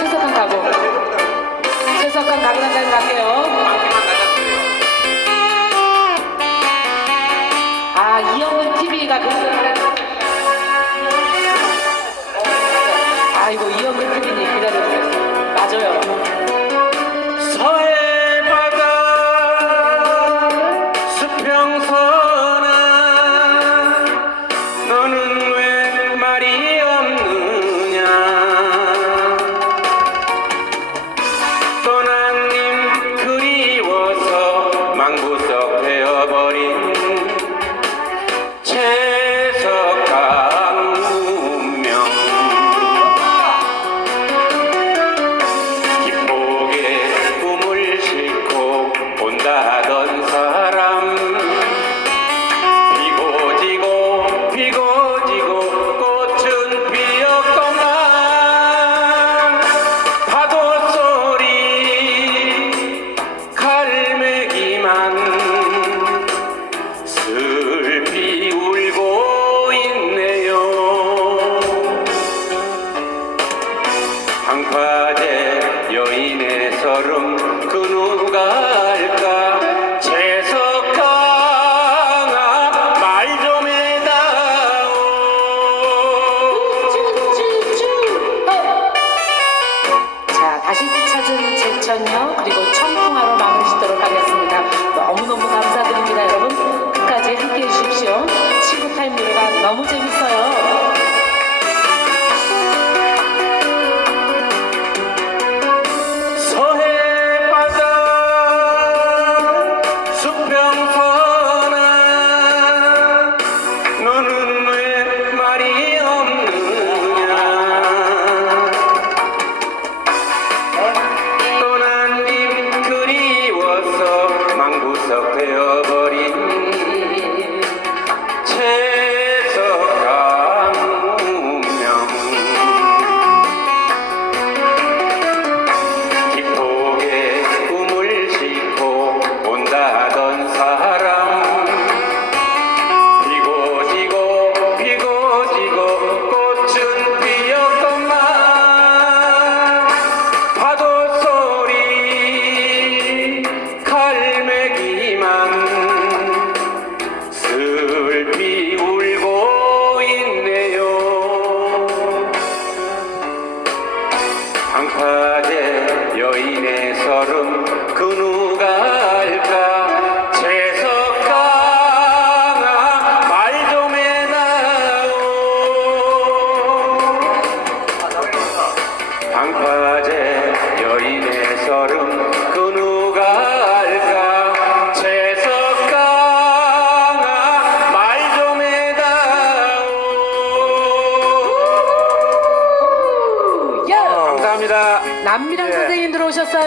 최석한 가고. 가고 단장 갈게요. 아, 이영은 TV가 됐어요. Cody. 방파제 여인의 서름 그 누가 알까 재석강아 말 좀 해다오. 어. 자, 다시 찾은 제천요 그리고 청풍하로 마무리 짓도록 하겠습니다. 너무너무 감사드립니다, 여러분. 끝까지 함께 해주십시오. 친구 타임 노래가 너무 재밌어요. triumph. 야! 감사합니다 남미랑 예. 선생님 들어오셨어요.